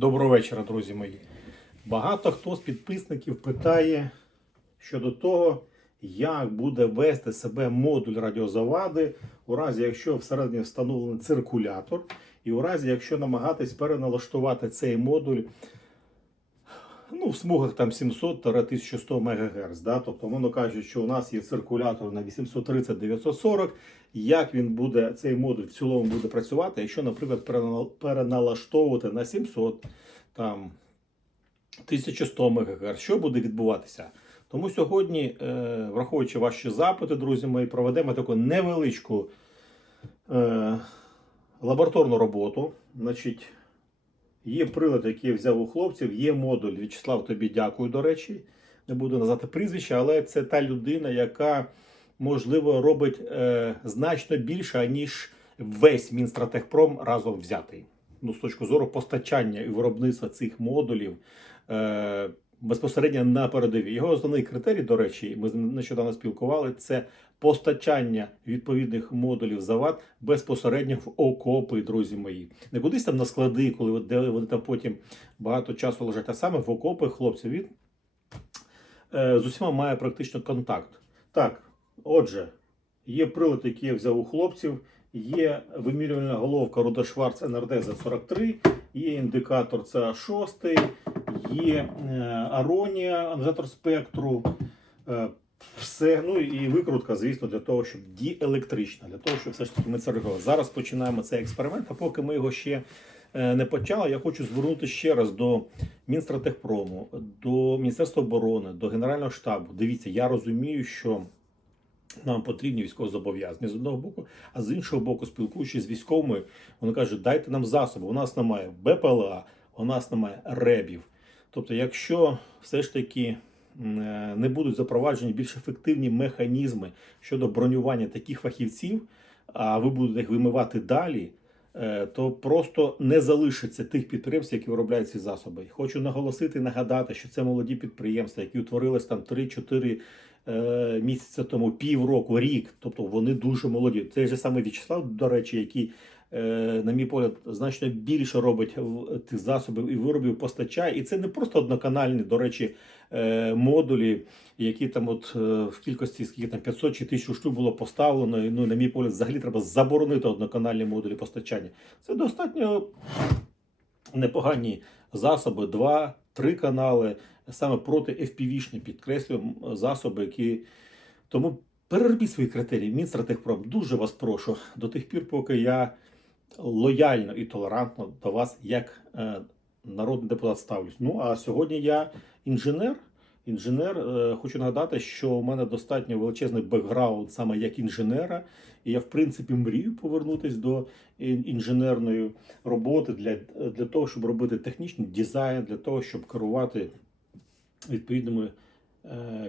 Доброго вечора, друзі мої. Багато хто з підписників питає щодо того, як буде вести себе модуль радіозавади, у разі, якщо всередині встановлений циркулятор, і у разі, якщо намагатись переналаштувати цей модуль ну, в смугах там 700-1100 МГц. Да? Тобто, воно каже, що у нас є циркулятор на 830-940. Як він буде, цей модуль в цілому буде працювати, якщо, наприклад, переналаштовувати на 700, там, 1100 МГц, що буде відбуватися? Тому сьогодні, е, враховуючи ваші запити, друзі мої, проведемо таку невеличку е, лабораторну роботу. Значить, Є прилад, який я взяв у хлопців, є модуль. В'ячеслав, тобі дякую, до речі. Не буду називати прізвище, але це та людина, яка, можливо, робить е, значно більше, ніж весь Мінстратехпром разом взятий. Ну, з точки зору постачання і виробництва цих модулів е, безпосередньо на передовій. Його основний критерій, до речі, ми нещодавно спілкували, це постачання відповідних модулів завод безпосередньо в окопи, друзі мої. Не кудись там на склади, коли вони там потім багато часу лежать, а саме в окопи хлопців. Він е, з усіма має практично контакт. Так, отже, є прилад, який я взяв у хлопців, є вимірювальна головка Руда Шварц NRD Z43, є індикатор CA6, є е, Aronia, аналізатор спектру. Все, ну і викрутка, звісно, для того, щоб діелектрична, для того, щоб все ж таки ми це робили. Зараз починаємо цей експеримент, а поки ми його ще е, не почали, я хочу звернути ще раз до Мінстратехпрому, до Міністерства оборони, до Генерального штабу. Дивіться, я розумію, що нам потрібні військовозобов'язані з одного боку, а з іншого боку, спілкуючись з військовими, вони кажуть, дайте нам засоби. У нас немає БПЛА, у нас немає ребів. Тобто, якщо все ж таки не будуть запроваджені більш ефективні механізми щодо бронювання таких фахівців, а ви будете їх вимивати далі, е, то просто не залишиться тих підприємств, які виробляють ці засоби. Хочу наголосити нагадати, що це молоді підприємства, які утворились там 3-4 е, місяця тому, півроку, рік. Тобто вони дуже молоді. Цей же саме В'ячеслав, до речі, який, е, на мій погляд, значно більше робить тих засобів і виробів постачає. І це не просто одноканальні, до речі, е, модулі, які там от е, в кількості скільки там 500 чи 1000 штук було поставлено. І, Ну, на мій погляд, взагалі треба заборонити одноканальні модулі постачання. Це достатньо непогані засоби, два, три канали, саме проти FPV-шні, підкреслюю, засоби, які. Тому переробіть свої критерії. Мінстратехпром, дуже вас прошу до тих пір, поки я лояльно і толерантно до вас, як е, народний депутат, ставлюсь. Ну а сьогодні я інженер. Інженер, е, хочу нагадати, що у мене достатньо величезний бекграунд саме як інженера, і я в принципі мрію повернутися до інженерної роботи для, для того, щоб робити технічний дизайн, для того, щоб керувати відповідними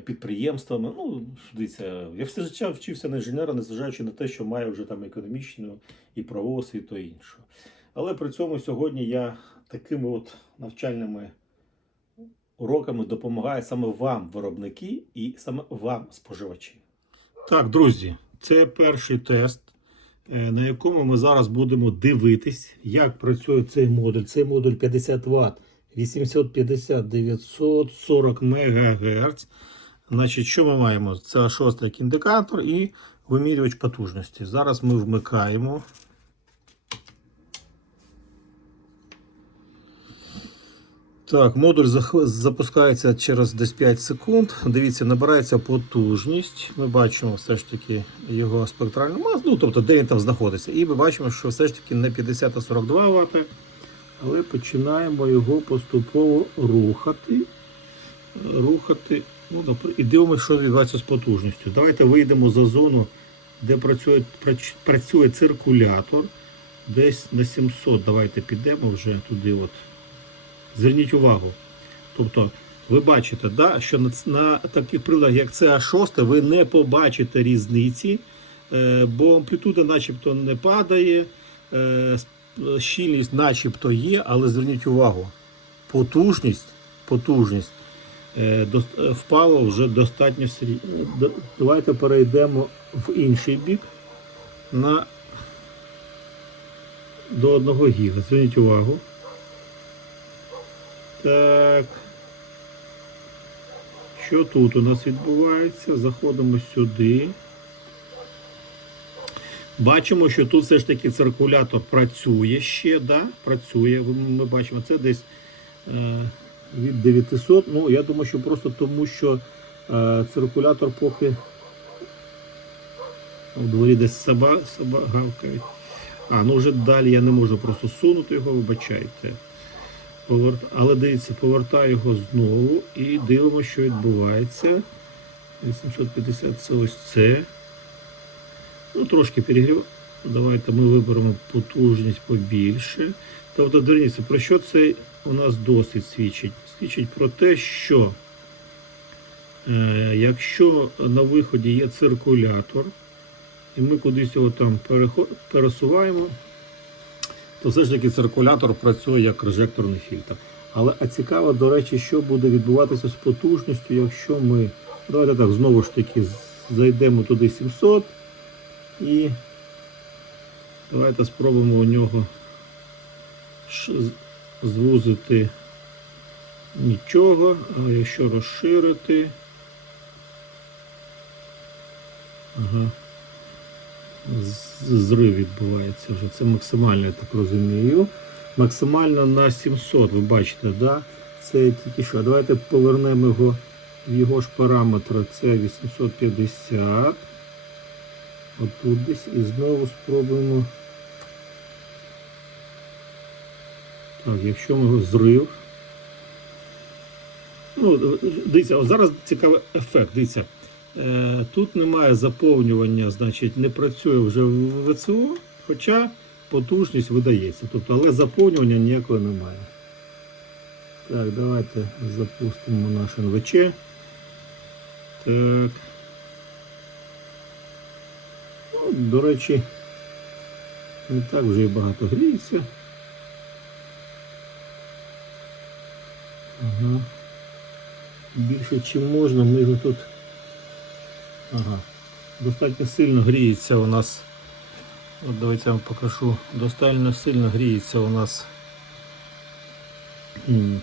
підприємствами. Ну, дивіться, я все життя вчився на інженера, незважаючи на те, що маю вже там економічну і правову освіту і іншу. Але при цьому сьогодні я такими от навчальними уроками допомагаю саме вам, виробники, і саме вам, споживачі. Так, друзі, це перший тест, е, на якому ми зараз будемо дивитись, як працює цей модуль. Цей модуль 50 Вт, 850-940 МГц. Значить, що ми маємо? Це шостий індикатор і вимірювач потужності. Зараз ми вмикаємо. Так, модуль запускається через десь 5 секунд. Дивіться, набирається потужність. Ми бачимо все ж таки його спектральну масу, ну тобто де він там знаходиться. І ми бачимо, що все ж таки не 50, а 42 Вт. Але починаємо його поступово рухати. Рухати. Ну, і дивимося, що відбувається з потужністю. Давайте вийдемо за зону, де працює, працює циркулятор. Десь на 700. Давайте підемо вже туди. от. Зверніть увагу. Тобто, ви бачите, да, що на, на таких приладах, як CA6, ви не побачите різниці, е, бо амплітуда начебто не падає, щільність начебто є, але зверніть увагу, потужність, потужність е, е, впала вже достатньо серйозно. Давайте перейдемо в інший бік на до 1 гіга. Зверніть увагу. Так. Що тут у нас відбувається? Заходимо сюди. Бачимо, що тут все ж таки циркулятор працює ще, да? працює. Ми бачимо, це десь е, від 900. Ну, я думаю, що просто тому, що е, циркулятор поки у дворі десь соба, соба гавкають. А, ну вже далі я не можу просто сунути його, вибачайте. Поверт... Але дивіться, повертаю його знову і дивимося, що відбувається. 850 це ось це. Ну, трошки перегрів. Давайте ми виберемо потужність побільше. Тобто, дивіться, про що це у нас досить свідчить? Свідчить про те, що е, якщо на виході є циркулятор, і ми кудись його там пересуваємо, то все ж таки циркулятор працює як режекторний фільтр. Але а цікаво, до речі, що буде відбуватися з потужністю, якщо ми. Давайте так, знову ж таки, зайдемо туди 700 і давайте спробуємо у нього звузити нічого, а якщо розширити. Ага. Зрив відбувається вже. Це максимально, я так розумію. Максимально на 700, ви бачите, да? Це тільки що. Давайте повернемо його в його ж параметри. Це 850. Отут десь і знову спробуємо. Так, якщо ми його зрив. Ну, дивіться, от зараз цікавий ефект. Дивіться. Е, Тут немає заповнювання, значить, не працює вже в ВЦО, хоча потужність видається. Тобто, але заповнювання ніякого немає. Так, давайте запустимо наш НВЧ. Так. Ну, до речі, не так вже і багато гріється. Ага. Більше чим можна, ми його тут. Ага. Достатньо сильно гріється у нас. От давайте я вам покажу. Достатньо сильно гріється у нас м.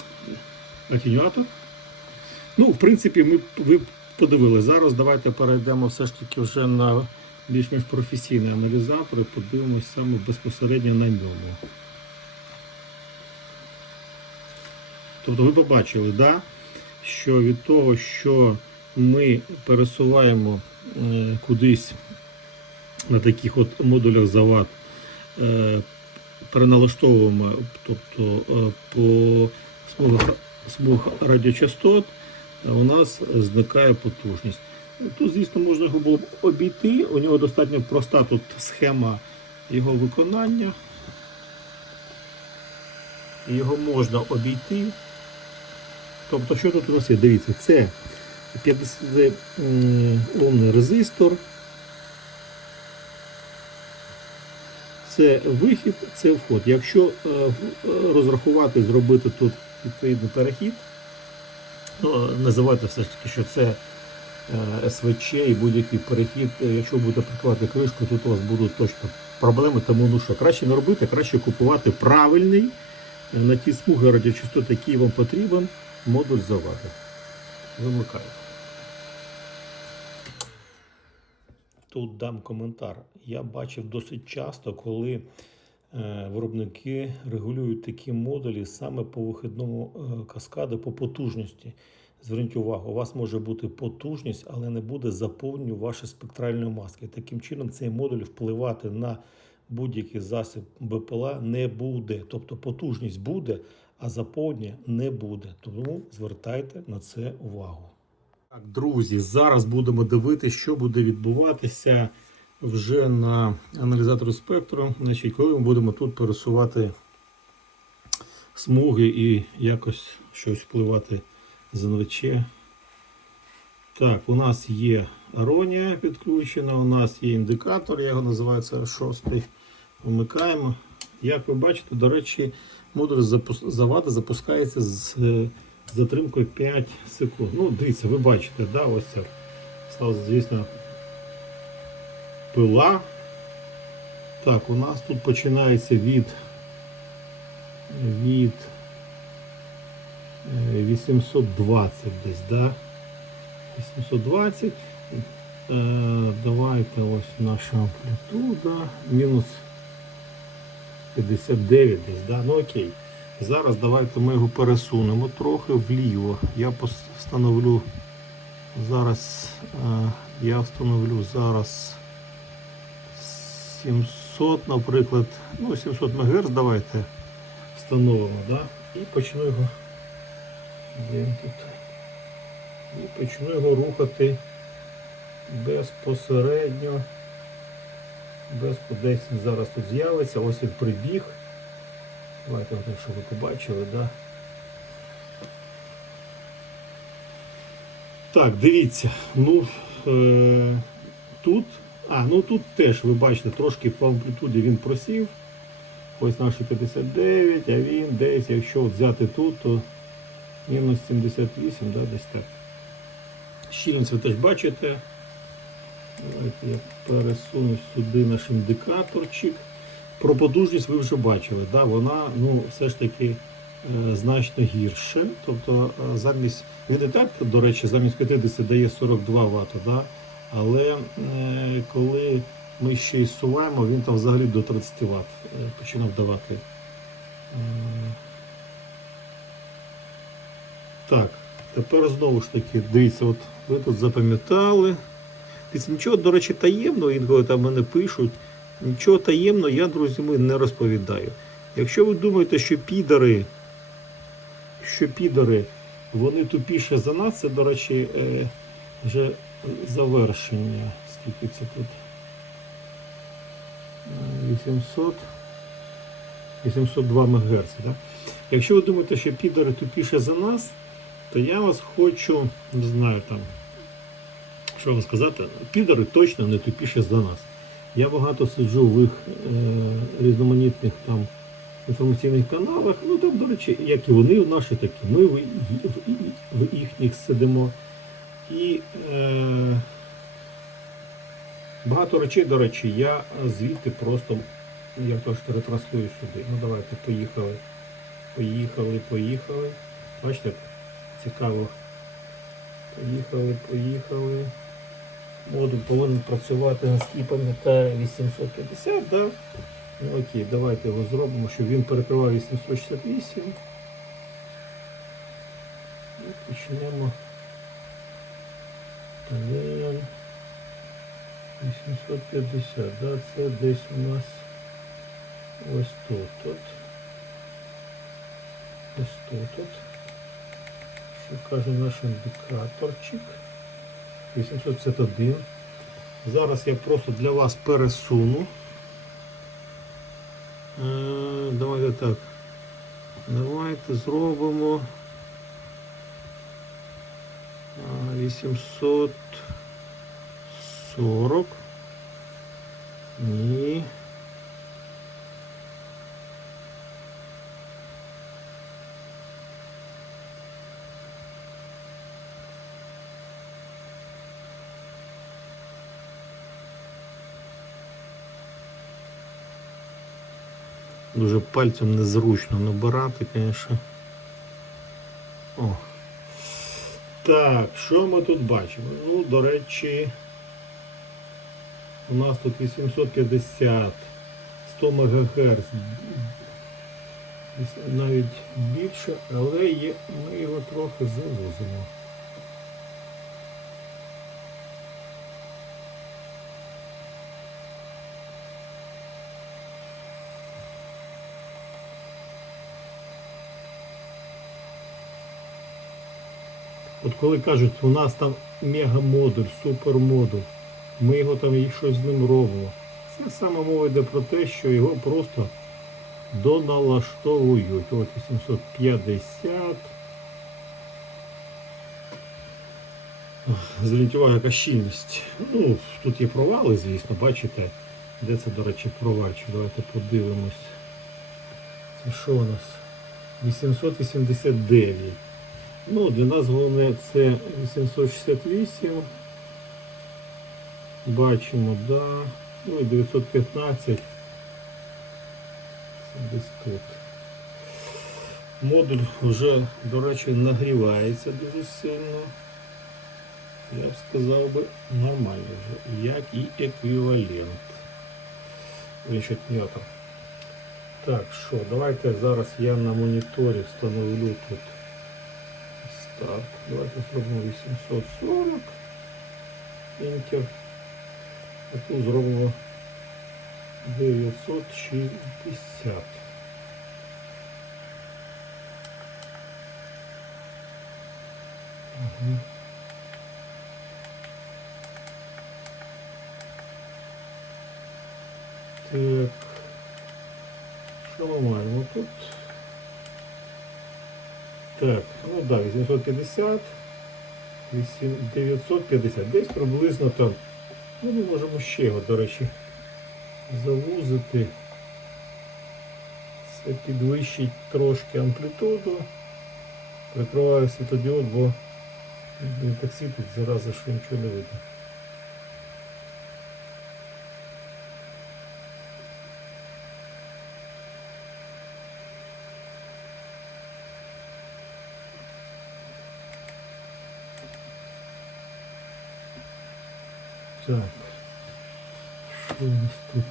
Ну, в принципі, ми ви подивили. Зараз давайте перейдемо все ж таки вже на більш-менш професійний аналізатор і подивимось саме безпосередньо на ньому. Тобто ви побачили, да, що від того, що ми пересуваємо е, кудись на таких от модулях завод, е, переналаштовуємо тобто, е, по смугах, радіочастот, у нас зникає потужність. Тут, звісно, можна його було б обійти. У нього достатньо проста тут схема його виконання. Його можна обійти. Тобто, що тут у нас є? Дивіться, це 50 м, омний резистор. Це вихід, це вход. Якщо е, розрахувати, зробити тут відповідний перехід, ну, називайте все ж таки, що це СВЧ і будь-який перехід, е, якщо будете прикладати кришку, тут у вас будуть точно проблеми, тому ну що, краще не робити, краще купувати правильний е, на ті смуги радіочастот, які вам потрібен, модуль завади. Вимикаємо. Тут дам коментар. Я бачив досить часто, коли е, виробники регулюють такі модулі саме по вихідному е, каскаду, по потужності. Зверніть увагу, у вас може бути потужність, але не буде заповнення вашої спектральної маски. Таким чином, цей модуль впливати на будь-який засіб БПЛА не буде. Тобто потужність буде, а заповнення не буде. Тому звертайте на це увагу. Так, друзі, зараз будемо дивитися, що буде відбуватися вже на аналізаторі спектру. Значить, коли ми будемо тут пересувати смуги і якось щось впливати з. Так, у нас є аронія підключена, у нас є індикатор, я його називаю CR6. Вмикаємо. Як ви бачите, до речі, модуль завади запускається з е, затримкою 5 секунд. Ну, дивіться, ви бачите, да, ось це. Слава, звісно, пила. Так, у нас тут починається від, від 820 десь, да? 820. Е, давайте ось наша амплітуда. Мінус 59 десь, да? Ну окей. Зараз давайте ми його пересунемо трохи вліво. Я встановлю зараз. е, я встановлю зараз 700, наприклад, ну 700 МГц давайте встановимо, да? І почну його. Де тут? І почну його рухати безпосередньо. Без десь він зараз тут з'явиться, ось він прибіг. Давайте, щоб ви побачили, да? Так, дивіться, ну е, тут, а, ну тут теж ви бачите, трошки по амплітуді він просів. Ось наші 59, а він десь, якщо взяти тут, то мінус 78, да, десь так. Щільність ви теж бачите. Давайте я пересуну сюди наш індикаторчик. Про подужність ви вже бачили, да? вона ну, все ж таки е, значно гірше. Тобто е, замість, він і так, до речі, замість 50 дає 42 Вт, да? але е, коли ми ще й суваємо, він там взагалі до 30 Вт е, починав давати. Е, так, тепер знову ж таки, дивіться, от ви тут запам'ятали. Нічого, до речі, таємного, інколи там мене пишуть. Нічого таємного я, друзі, мої, не розповідаю. Якщо ви думаєте, що підари, що підари, вони тупіше за нас, це, до речі, е, вже завершення. Скільки це тут? Е, 800. 802 МГц. Да? Якщо ви думаєте, що підари тупіше за нас, то я вас хочу, не знаю там, що вам сказати, підари точно не тупіше за нас. Я багато сиджу в їх е, різноманітних там інформаційних каналах. Ну там, до речі, як і вони в наші, так і ми в, в, в їхніх сидимо. І е, багато речей, до речі, я звідти просто як то ж сюди. Ну давайте поїхали. Поїхали, поїхали. Бачите, цікаво. Поїхали, поїхали. Модуль повинен працювати, наскільки пам'ятаю, 850, да? Ну окей, давайте його зробимо, щоб він перекривав 868. І почнемо. Блін. 850, да, це десь у нас ось тут. Ось тут. Каже наш індикаторчик? 851. Зараз я просто для вас пересуну. Е, Давайте так. Давайте зробимо 840. Ні. Дуже пальцем незручно набирати, звісно. О. Так, що ми тут бачимо? Ну, до речі, у нас тут 850, 100 МГц, навіть більше, але є, ми його трохи завозимо. От коли кажуть, у нас там мегамодуль, супермодуль, ми його там і щось з ним робимо. Це саме мова йде про те, що його просто доналаштовують. От 850. Зверніть яка щільність. Ну, тут є провали, звісно, бачите. Де це, до речі, провальчик? Давайте подивимось. Це що у нас? 889. Ну, для нас головне це 868. Бачимо, да. Ну і 915. Це десь тут. Модуль вже, до речі, нагрівається дуже сильно. Я б сказав би нормально вже, як і еквівалент. Так, що, давайте зараз я на моніторі встановлю тут старт. Давайте зробимо 840 інтер. А тут зробимо 960. Мгм. Так. Що ми маємо тут? Так, ну да, 850, 8, 950, десь приблизно там. Ну, ми можемо ще його, до речі, завузити. Це підвищить трошки амплітуду. Прикриваю світодіод, бо він так світить зараза, що нічого не видно. Так. Що у нас тут?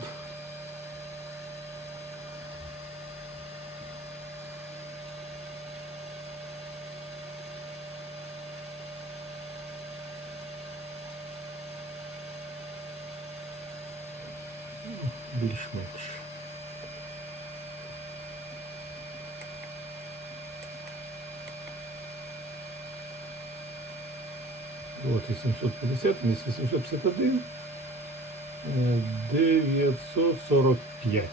Більш-менш. Вот 850, 851, е, 945.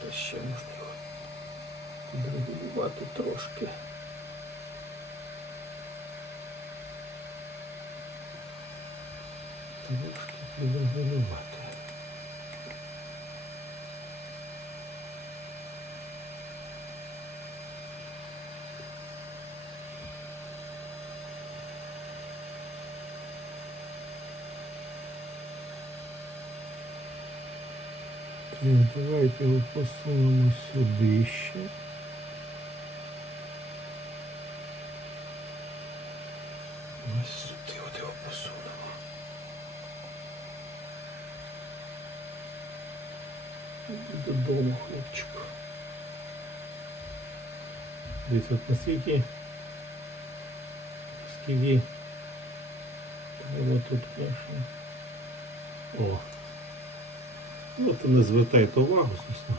Та ще можна його підрегулювати трошки. Трошки підрегулювати. Так, давайте його посунемо сюди ще. Ось сюди от його посунемо. Іди Додому, хлопчику. Десь от наскільки скільки треба тут перше. О. Ну, то не звертайте увагу, звісно.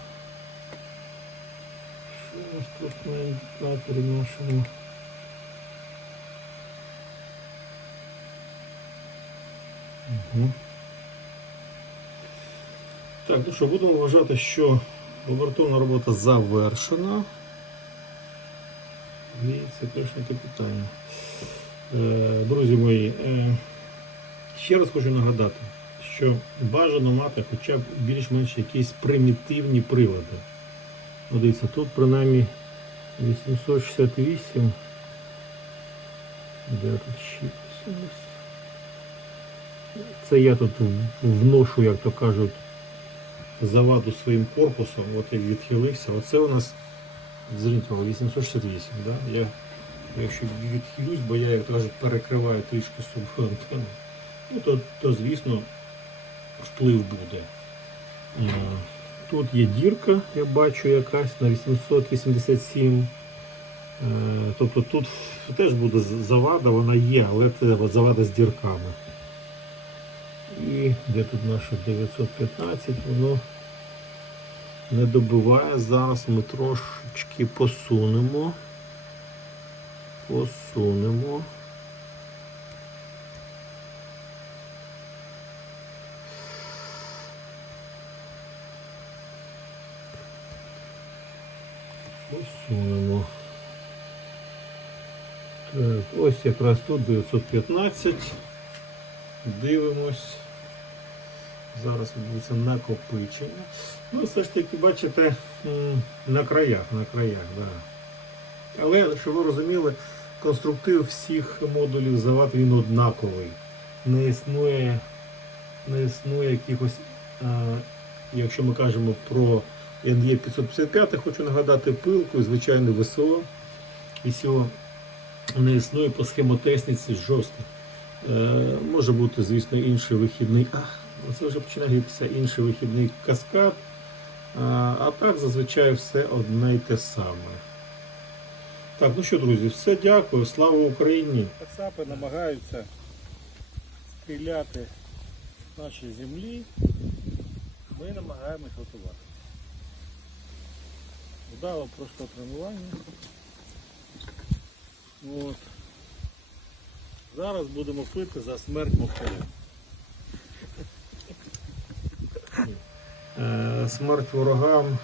Що у нас тут на індикаторі нашому? Угу. Так, ну що, будемо вважати, що лабораторна робота завершена. І це те питання. Е, Друзі мої, е, ще раз хочу нагадати, що бажано мати хоча б більш-менш якісь примітивні прилади. Ну, дивіться, тут принаймні 868. Де тут ще? Це я тут вношу, як то кажуть, заваду своїм корпусом, от я відхилився. Оце у нас, зверніть увагу, 868. Да? Я, якщо відхилюсь, бо я, як то кажуть, перекриваю трішки антенну, ну, то, то звісно вплив буде. Е, Тут є дірка, я бачу якась на 887. Е, Тобто тут теж буде завада, вона є, але це завада з дірками. І де тут наше 915, воно не добиває. Зараз ми трошечки посунемо. Посунемо. Посунемо. Так, ось якраз тут 915. Дивимось. Зараз відбудеться накопичення. Ну, все ж таки, бачите, на краях, на краях, да. Але, щоб ви розуміли, конструктив всіх модулів завод він однаковий. Не існує, не існує якихось, а, якщо ми кажемо про NE 555, хочу нагадати пилку звичайне ВСО. всього не існує по схемотехніці жорстко. Е, може бути, звісно, інший вихідний. Ах, це вже починає грітися інший вихідний каскад. А, а так зазвичай все одне й те саме. Так, ну що, друзі, все дякую. Слава Україні! Кацапи намагаються стріляти в нашій землі. Ми намагаємось готувати. Вдало пройшло тренування. От. Зараз будемо пити за смерть москаля. Смерть ворогам